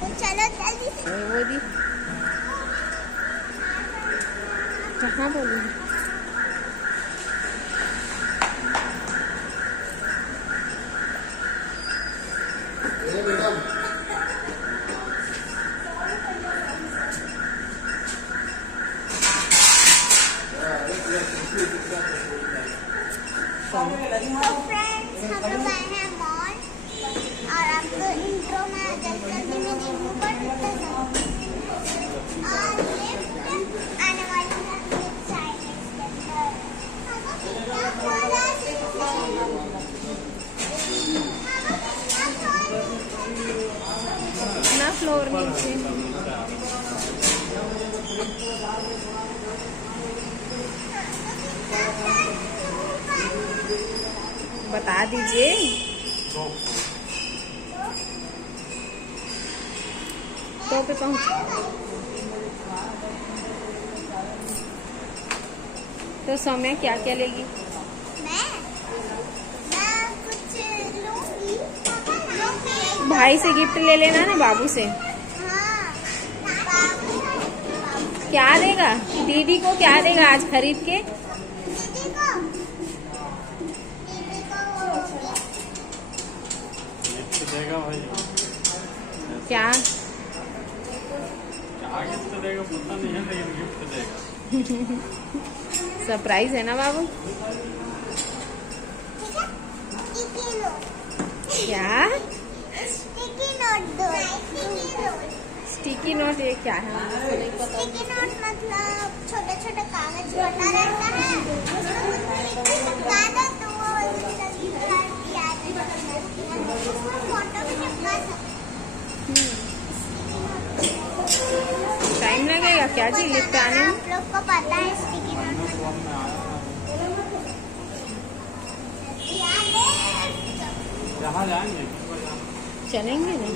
चलो जल्दी से। वो दी कहाँ बोलूँ? तो फ्रेंड्स हम लोग आए हैं मॉल और आपको इंट्रो में जल्दी में देखने पड़ता है और लिफ्ट आने वाली है लिफ्ट साइड ना फ्लोर नीचे बता दीजिए। तो पे पहुंच तो सौम्या क्या क्या लेगी? मैं कुछ लूंगी। भाई से गिफ्ट ले लेना ना, बाबू से। हाँ, क्या देगा? दीदी को क्या देगा आज खरीद के? दीदी को देगा भाई। क्या गिफ्ट देगा पता नहीं है, लेकिन गिफ्ट देगा। सरप्राइज है ना बाबू? क्या स्टिकी नोट दो। स्टिकी नोट ये क्या है? स्टिकी नोट मतलब छोटे छोटे कागज बना रहता है, उसको चिपका दो तो वो फोटो भी चिपका सकते। टाइम लगेगा क्या जी लिफ्ट आने में? आप लोग को पता है स्टिकी नोट जहाँ जाएंगे चलेंगे नहीं,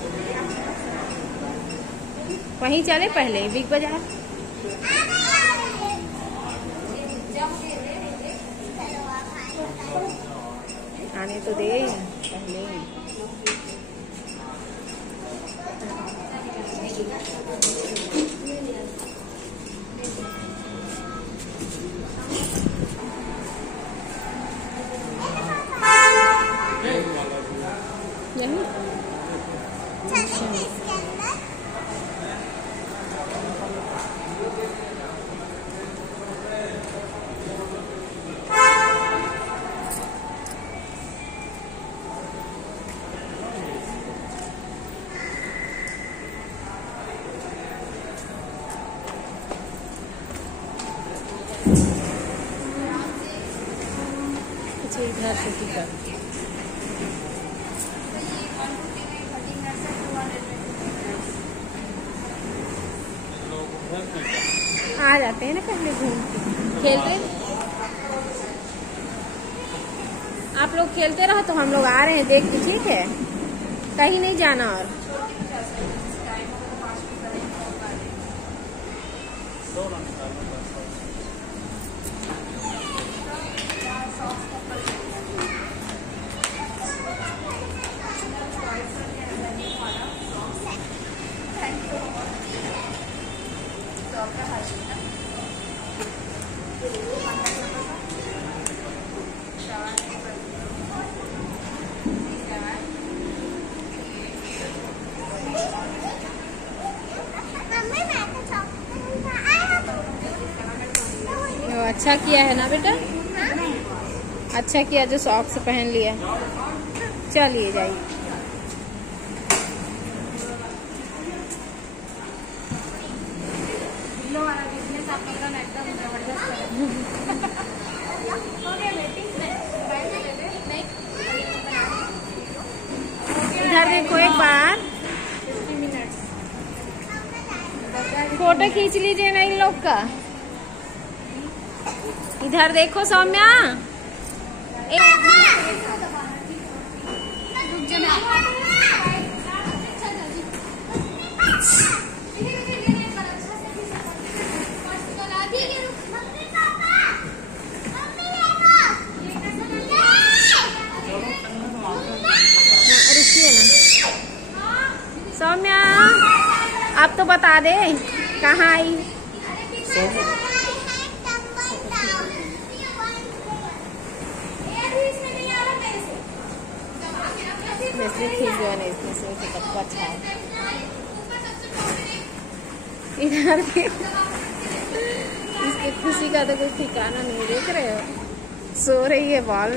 वहीं चले पहले बिग बाजार। आने तो दे पहले। चलेंगे इसके अंदर। अच्छा इधर से टिकट आ जाते हैं ना पहले घूम के। खेलते आप लोग खेलते रहो तो हम लोग आ रहे हैं देख के, ठीक है? कहीं नहीं जाना। और अच्छा किया है ना बेटा, अच्छा किया जो सॉक्स पहन लिया। चलिए जाइए। इधर देखो एक बार, फोटो खींच लीजिए ना इन लोग का। इधर देखो सौम्या, रुकिए ना सौम्या। अब तो बता दे कहाँ आई। जैसे खींच गया नहीं इसमें से कपड़ा अच्छा है। इधर भी इसकी खुशी का तो कोई ठिकाना नहीं, देख रहे हो, सो रही है बाल।